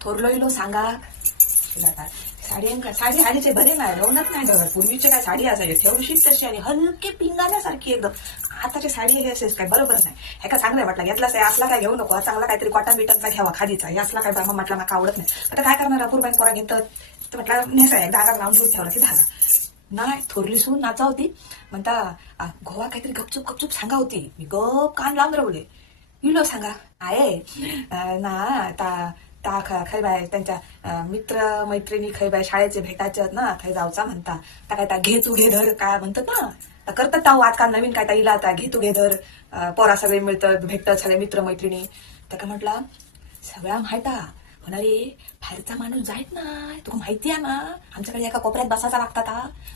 थोरलो इलो सांगा साडी हालीचे बरे नाही रवणत नाही डर पूर्वीचे काय साडी असायची ठेवशीच तशी आणि हलके पिंगाण्यासारखी एकदम आताची साडी हे असेल काय बरोबर नाही हे का चांगलं वाटलं घेतलाच आहे असला काय घेऊ नको चांगला काहीतरी कॉटन बिटनचा घ्यावा खादीचा हे असला काय बाबा म्हटलं मला आवडत नाही आता काय करणार अपूर्वाईन पोरा घेतात तर म्हटलं नेसा एकदा आगार लावून ठेवून ठेवला की झाला नाही थोरली सून नाचा होती म्हणता गोवा काहीतरी गपचूप गपचूप सांगा होती मी गप कान लावून रवले इलो सांगा आहे ना ता खै बाय त्यांच्या मित्र मैत्रिणी खै बाय शाळेचे भेटायचे ना थंय जाऊचा म्हणता ता काय ता घे तू घे धर काय म्हणतात ना करतात ताऊ आजकाल नवीन काय ता इला आता घे तू घे धर पोरा सगळे मिळतात भेटतात सगळे मित्र मैत्रिणी त्या काय म्हटला सगळ्या माहिता होणारे बाहेरचा माणूस जायत नाही तुला माहिती आहे ना आमच्याकडे एका कोपऱ्यात बसायचा लागतात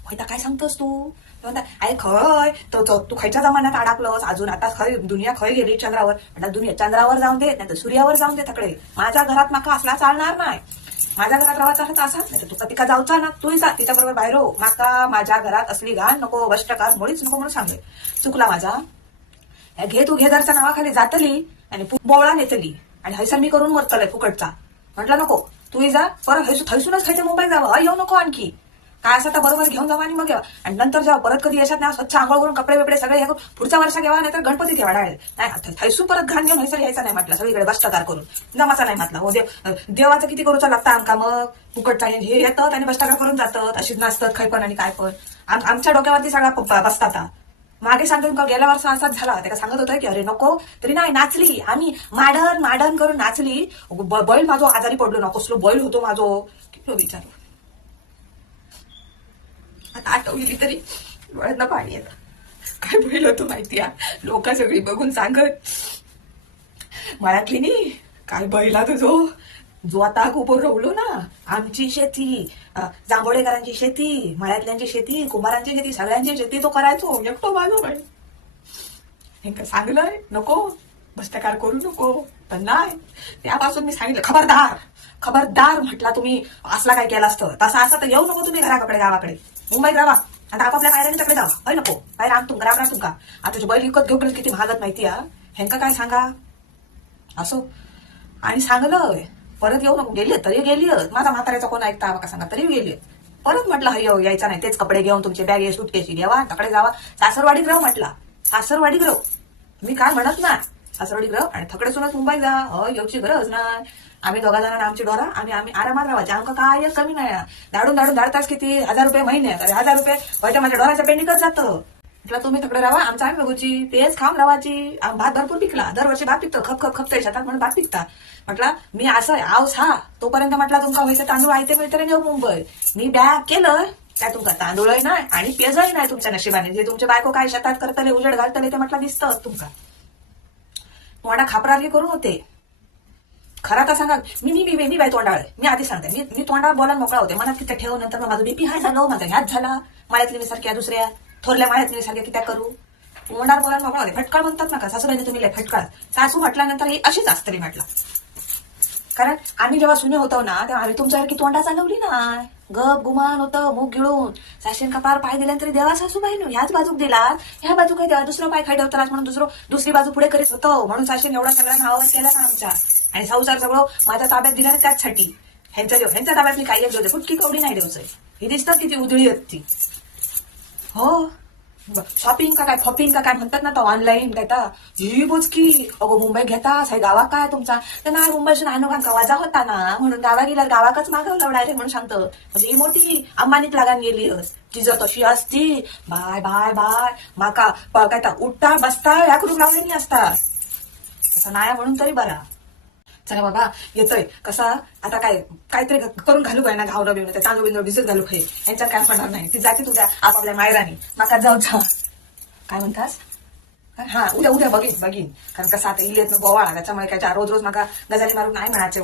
होता काय सांगतोस तू म्हणता अरे खय तू खयच्या जमान्यात अडकलोस अजून आता खय दुनिया खय गेली चंद्रावर म्हणतात दुनिया चंद्रावर जाऊन दे नाही तर सूर्यावर जाऊन दे तकडे माझ्या घरात माका असला चालणार नाही माझ्या घरात राहायचा असाच नाही तर तू तिका जाऊचा ना तूही जा तिच्याबरोबर बाहेर हो माका माझ्या घरात असली घाण नको वस्त्रकार मुळीच नको म्हणून सांगले चुकला माझा घे तू घेदरच्या नावाखाली जातली आणि बोवळा नेतली आणि हैसर मी करून मरतलंय फुकटचा म्हटलं नको तूही जा परत थैसूनच खायचं मुंबईत जावं येऊ नको आणखी काय असं तर बरोबर घेऊन जावा आणि मग घ्यावा आणि नंतर जेव्हा परत कधी येशात ना स्वच्छ आंघोळ करून कपडे बिपडे सगळे हे पुढच्या वर्षा घ्यावा नाही तर गणपती ठेवा डाळेल नाही थैसू परत घाण घेऊन हैसर यायचा नाही म्हटलं सगळीकडे बष्टकार करून जमाचा नाही म्हटलं हो देवाचं किती करूचा लागतं आमका मग फुकटचा हे येतात आणि बष्टकार करून जातात अशीच नाचतात खै पण आणि काय पण आमच्या डोक्यावरती सगळा बसतात मागे सांगून का गेल्या वर्ष असाच झाला त्याला सांगत होतं की अरे नको तरी नाही नाचली आम्ही माडन करून नाचली बैल माझो आजारी पडलो ना कसलो बैल होतो माझो किती विचार आता आठवली तरी डोळ्यात पाणी येतं काय बैल होतो माहिती आहे लोक सगळी बघून सांगत मळ्यातली नी काय बैला तुझो जो आता उभं रवलो ना आमची शेती जांभोडेकरांची शेती मळ्यातल्यांची शेती कुंभारांची शेती सगळ्यांची शेती तो करायचो एकटो माझो बाई हे सांगलंय नको भ्रष्टाचार करू नको पण नाही त्यापासून मी सांगितलं खबरदार म्हटला तुम्ही असला काय केला असतं तसा असं तर येऊ नको तुम्ही घराकडे गावाकडे मुंबईत राहा आता आपापल्या बाहेर तिकडे जावा होय नको बाहेर आण तुमका राबरा तुमका आता तुझी बैल विकत घेऊन किती महागत माहिती आहे ह्यांका काय सांगा असो आणि सांगलंय परत येऊ नको गेली तरी गेली माझा म्हाताऱ्याचा कोण ऐकता का सांगा तरी गेली परत म्हटलं हयो यायचा नाही तेच कपडे घेऊन तुमचे बॅग सुटकेशी घ्यावा तकडे जावा सासरवाडीत राहू म्हटला सासरवाडीत राहू मी काय म्हणत ना सासरवाडीत राहू आणि थकडे सुनच मुंबईत जा येऊची गरज नाही आम्ही दोघा जणांना आमची डोरा आम्ही आरामात राहायचे आमका काय कमी नाही दाडून दाडताच किती 1000 रुपये महिने अरे 1000 रुपये व्हायच्या माझ्या डोराच्या पेंडिकच जातं म्हटलं तुम्ही तकडे राहा आमचा आम्ही बघूची तेच खाम राहायची भात भरपूर पिकला दरवर्षी भात पिकतो खपतय शेतात म्हणून भात पिकता म्हटलं मी असं आऊस हा तोपर्यंत म्हटलं तुमका व्हायचं तांदूळ आहे ते मिळतं नेऊ मुंबई मी बॅग केलं काय तुमका तांदूळही नाही आणि पेजही नाही तुमच्या नशिबाने जे तुमचे बायको काय शेतात करतले उजेड घालतले ते म्हटलं दिसतं तुमका तोंडा खापरारली करून होते खरा तर सांगा मी बाय तोंडाळ मी आधी सांगते मी तोंडावर बोलायला मोकळा होते मनात तिथे ठेव नंतर मग माझं बीपी हाय झालं माझा ह्याच झाला माळ्यातली मी सारख्या दुसऱ्या थोरल्या माळ्यातली सारख्या कित्या करू तोंडावर बोलायला मोकळा होते फटकाळ म्हणतात ना का सासूबाईने तुम्ही फटकाळ सासू म्हटल्यानंतर ही अशीच असते म्हटलं कारण आम्ही जेव्हा सुने होतो ना तेव्हा आम्ही तुमच्यासारखी तोंडा चालवली ना गप गुमान होतं मूग गिळून साशीन का पार पाय दिल्यानंतर देवा सासूबाईनो ह्याच बाजूक दिला ह्या बाजू काय देवा दुसरं पाय खाय ठेवतानाच म्हणून दुसरी बाजू पुढे करीत होतं म्हणून साशीन एवढा सगळा नावावर केला ना आमच्या आणि संसार सगळं माझ्या ताब्यात दिला ना त्याचसाठी ह्यांच्या ताब्यात मी काही देऊ फुटकी कवडी नाही देऊचंय ही दिसतात किती उधळी आहेत ती हो शॉपिंग का काय फॉपिंग का काय म्हणतात ना तो ऑनलाईन घेता ही बोचकी अगो मुंबई घेता साई गावा काय तुमचा तर नाही मुंबईसून आणू का वाजा होता ना म्हणून गावा गेला गावाकच मागवलं डायरेक्ट म्हणून सांगतं म्हणजे ही मोठी अंबानीत लागान गेली तिचं तशी असती बाय बाय बाय माका काय उठता बसता या करून लावलेली असतात तसं नाही म्हणून तरी बरा चला बाबा येतोय कसा आता काहीतरी करून घालू काय ना घावणं बिवणं तांदूळ बिंदूळ भिजत घालू खाई यांच्यात काय होणार नाही ती जाते तुझ्या आपापल्या मायरानी माका जाऊ जा काय म्हणतास हा उद्या बघीन कारण कसं आता इलेत गोवाळा त्याच्यामुळे काय रोज माका गजाली मारून नाही म्हणायचे